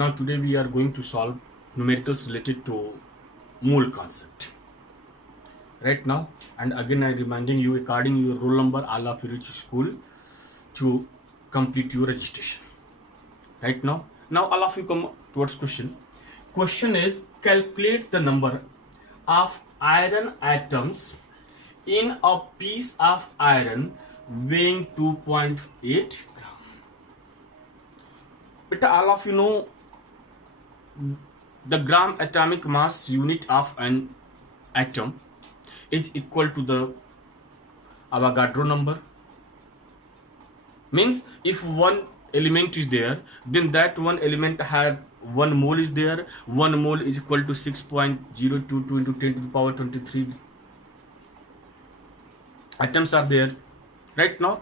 Now today we are going to solve numericals related to mole concept. Right now, and again I reminding you according your roll number, all of you reach school to complete your registration. Right now all of you come towards question. Question is, calculate the number of iron atoms in a piece of iron weighing 2.8 gram. But all of you know the gram atomic mass unit of an atom is equal to the Avogadro number. Means if one element is there, then that one element have 1 mole is there. 1 mole is equal to 6.022 into 10 to the power 23 atoms are there. Right now,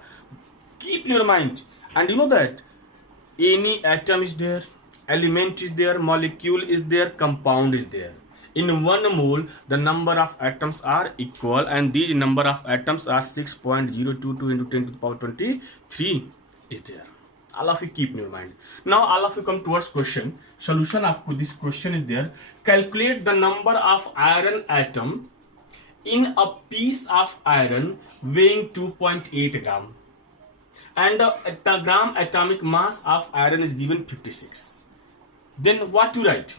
keep in your mind, and you know that any atom is there, element is there, molecule is there, compound is there. In 1 mole, the number of atoms are equal, and these number of atoms are 6.022 into 10 to the power 23 is there. All of you keep in your mind. Now all of you come towards question. Solution of this question is there. Calculate the number of iron atom in a piece of iron weighing 2.8 gram. And the gram atomic mass of iron is given 56. Then what to write?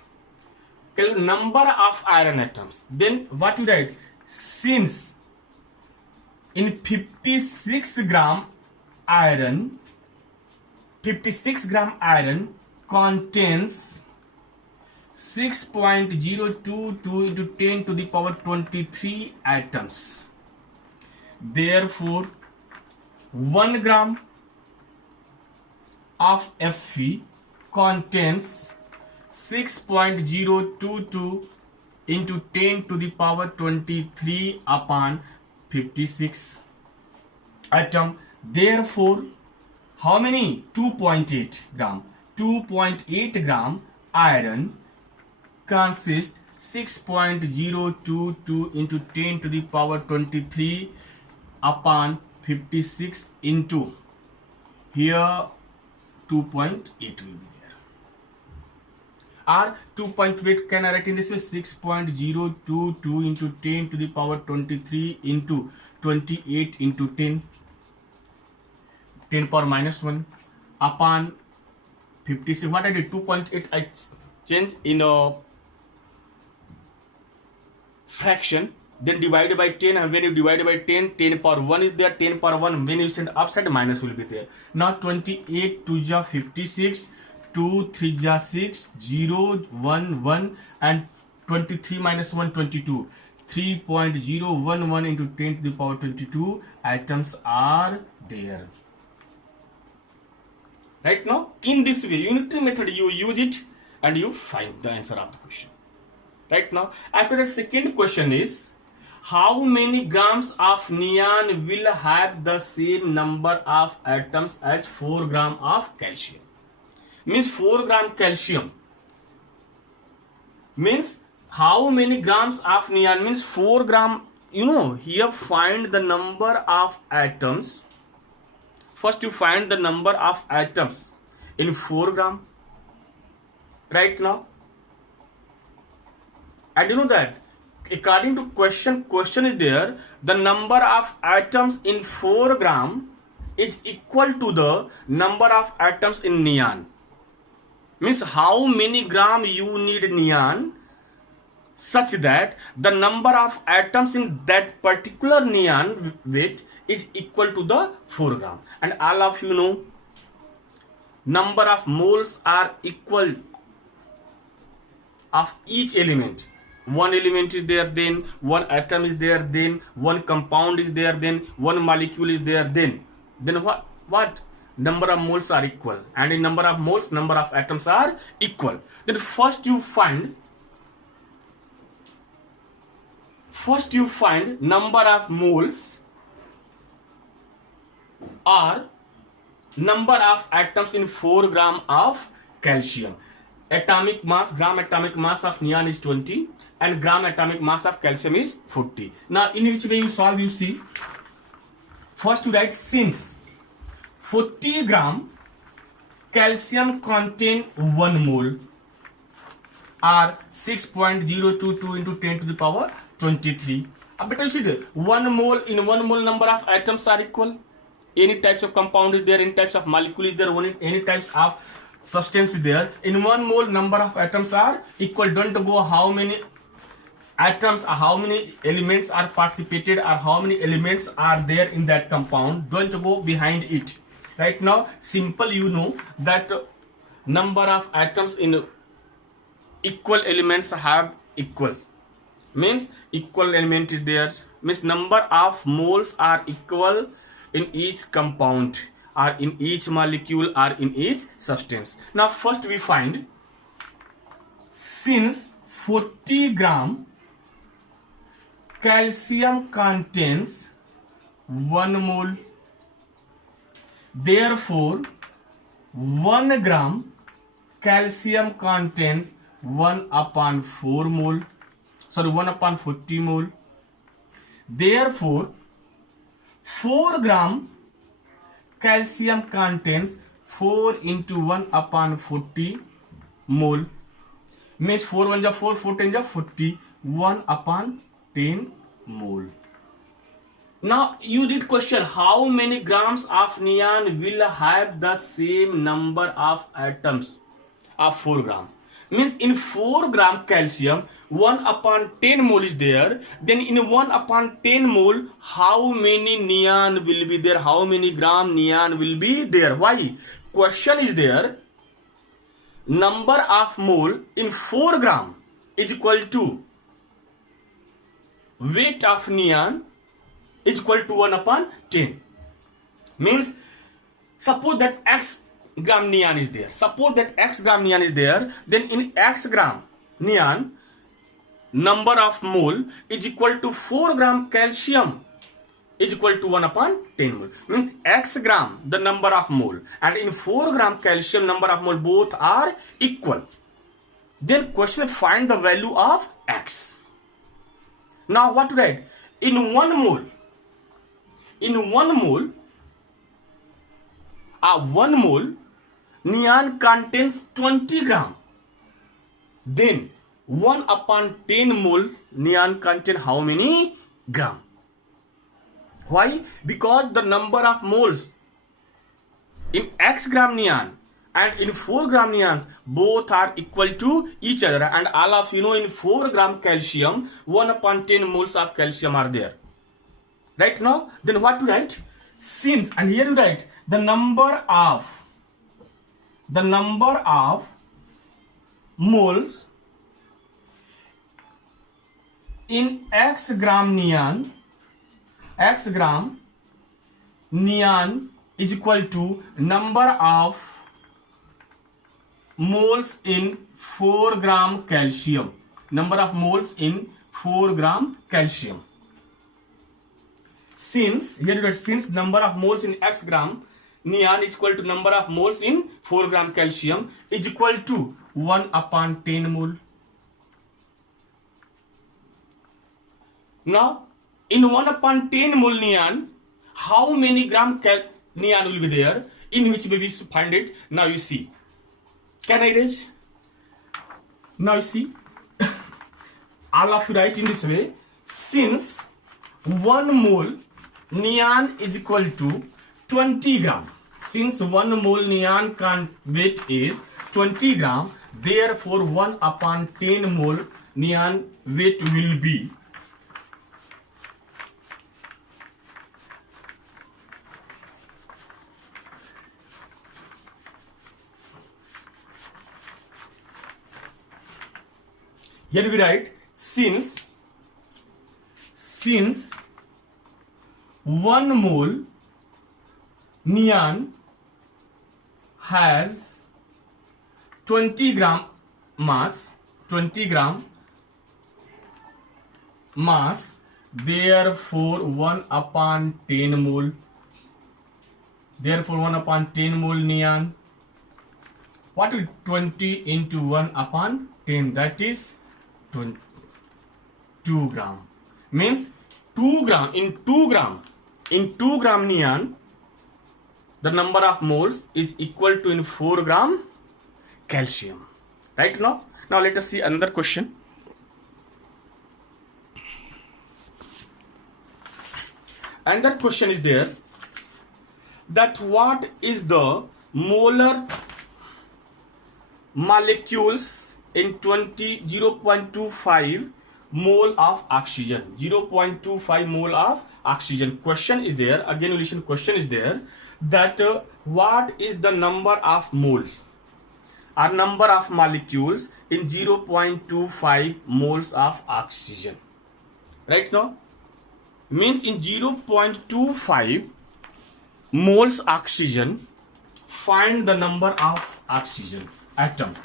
Number of iron atoms. Then what to write? Since in 56 gram iron contains 6.022 into 10 to the power 23 atoms. Therefore, 1 gram of Fe contains 6.022 into 10 to the power 23 upon 56 atom. Therefore, how many? 2.8 gram. 2.8 gram iron consists 6.022 into 10 to the power 23 upon 56 into here 2.8 will be there. Or 2.8 can I write in this way? 6.022 into 10 to the power 23 into 28 into 10 power minus 1 upon 56. What I did? 2.8 I change in a fraction, then divided by 10, and when you divide by 10, 10 power 1 is there, 10 power 1, when you send upside, minus will be there. Now 28 2 ja 56, 2 3 ja 6, 0 1 1, and 23 minus 1 22. 3.011 into 10 to the power 22 atoms are there. Right now, in this way, unitary method, you use it and you find the answer of the question. Right now, after the second question is, how many grams of neon will have the same number of atoms as 4 gram of calcium? Means 4 gram calcium. Means how many grams of neon? Means 4 gram. You know, here find the number of atoms. First you find the number of atoms in 4 gram. Right now. And you know that according to question is there, the number of atoms in 4 gram is equal to the number of atoms in neon. Means how many gram you need neon such that the number of atoms in that particular neon weight is equal to the 4 gram. And all of you know number of moles are equal of each element. One element is there, then one atom is there, then one compound is there, then one molecule is there, then what number of moles are equal, and in number of moles number of atoms are equal. Then first you find number of moles or number of atoms in 4 gram of calcium. Atomic mass, gram atomic mass of neon is 20 and gram atomic mass of calcium is 40. Now in which way you solve, you see. First you write, since 40 gram calcium contain 1 mole. are 6.022 into 10 to the power 23. But you see there, 1 mole, in 1 mole number of atoms are equal. Any types of compound is there, any types of molecule is there, any types of substance is there. In 1 mole number of atoms are equal. Don't go how many atoms, how many elements are participated, or how many elements are there in that compound. Don't go behind it. Right now, simple, you know that number of atoms in equal elements have equal. Means equal element is there. Means number of moles are equal in each compound, or in each molecule, or in each substance. Now first we find, since 40 gram calcium contains 1 mole, therefore 1 gram calcium contains 1/4 mole, sorry 1/40 mole. Therefore 4 gram calcium contains 4 into 1/40 mole. Means 4 1 ja 4, 4 10 ja 40, 1/10 mole. Now you did question, how many grams of neon will have the same number of atoms of 4 gram? Means in 4 gram calcium 1/10 mole is there. Then in 1/10 mole, how many neon will be there? How many gram neon will be there? Why? Question is there, number of mole in 4 gram is equal to weight of neon is equal to 1/10. Means suppose that x gram neon is there. Suppose that x gram neon is there. Then in x gram neon, number of mole is equal to 4 gram calcium is equal to 1/10 mole. Means x gram the number of mole, and in 4 gram calcium number of mole, both are equal. Then question, find the value of x. Now what to write? In 1 mole, in 1 mole, 1 mole neon contains 20 gram. Then 1/10 mole neon contain how many gram? Why? Because the number of moles in x gram neon and in 4 gram neon both are equal to each other, and all of you know in 4 gram calcium 1/10 moles of calcium are there. Right now, then what to write? Since, and here you write the number of moles in x gram neon is equal to number of moles in 4 gram calcium. Number of moles in 4 gram calcium. Since, here you write, since number of moles in x gram neon is equal to number of moles in 4 gram calcium is equal to 1/10 mole. Now, in 1/10 mole neon, how many gram neon will be there? In which way we find it? Now you see. Can I erase? Now you see. All of you write in this way. Since 1 mole neon is equal to 20 gram. Since 1 mole neon weight is 20 gram, therefore 1/10 mole neon weight will be here we write, since 1 mole neon has 20 gram mass, therefore 1/10 mole, neon. What is 20 into 1/10? That is 2 gram. Means 2 gram in 2 gram neon, the number of moles is equal to in 4 gram calcium. Right now, Now let us see another question. Another question is there, that what is the molar molecules in 0.25 mole of oxygen? 0.25 mole of oxygen. Question is there, again relation question is there, that what is the number of moles or number of molecules in 0.25 moles of oxygen? Right now, means in 0.25 moles oxygen, find the number of oxygen atom.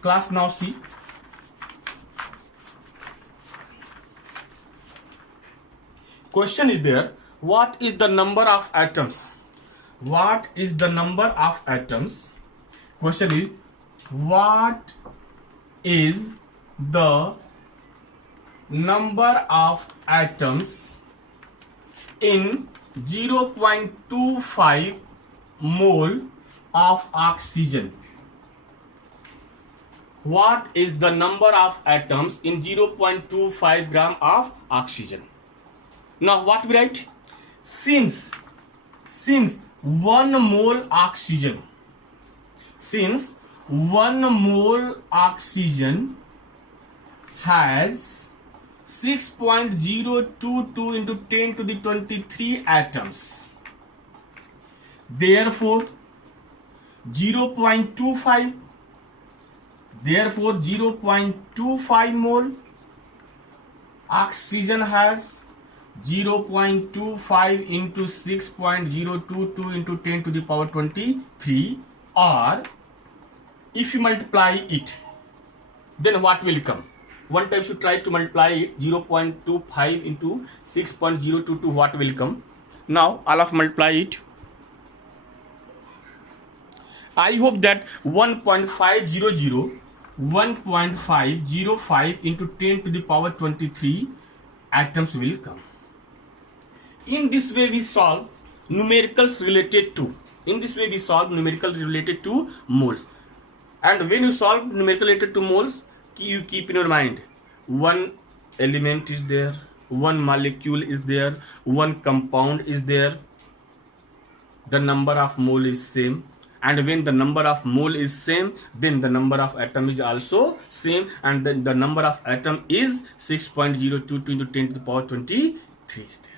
Class, now see. Question is there, what is the number of atoms? What is the number of atoms? Question is, what is the number of atoms in 0.25 mole of oxygen? What is the number of atoms in 0.25 gram of oxygen? Now what we write? Since 1 mole oxygen, since 1 mole oxygen has 6.022 into 10 to the 23 atoms, therefore 0.25 mole oxygen has 0.25 into 6.022 into 10 to the power 23, or if you multiply it, then what will come? One time you try to multiply it, 0.25 into 6.022, what will come? Now all of multiply it. I hope that 1.505 into 10 to the power 23 atoms will come. In this way we solve numericals related to. In this way we solve numerical related to moles. And when you solve numerical related to moles, you keep in your mind, one element is there, one molecule is there, one compound is there, the number of mole is same, and when the number of mole is same, then the number of atom is also same, and then the number of atom is 6.022 into 10 to the power 23 is there.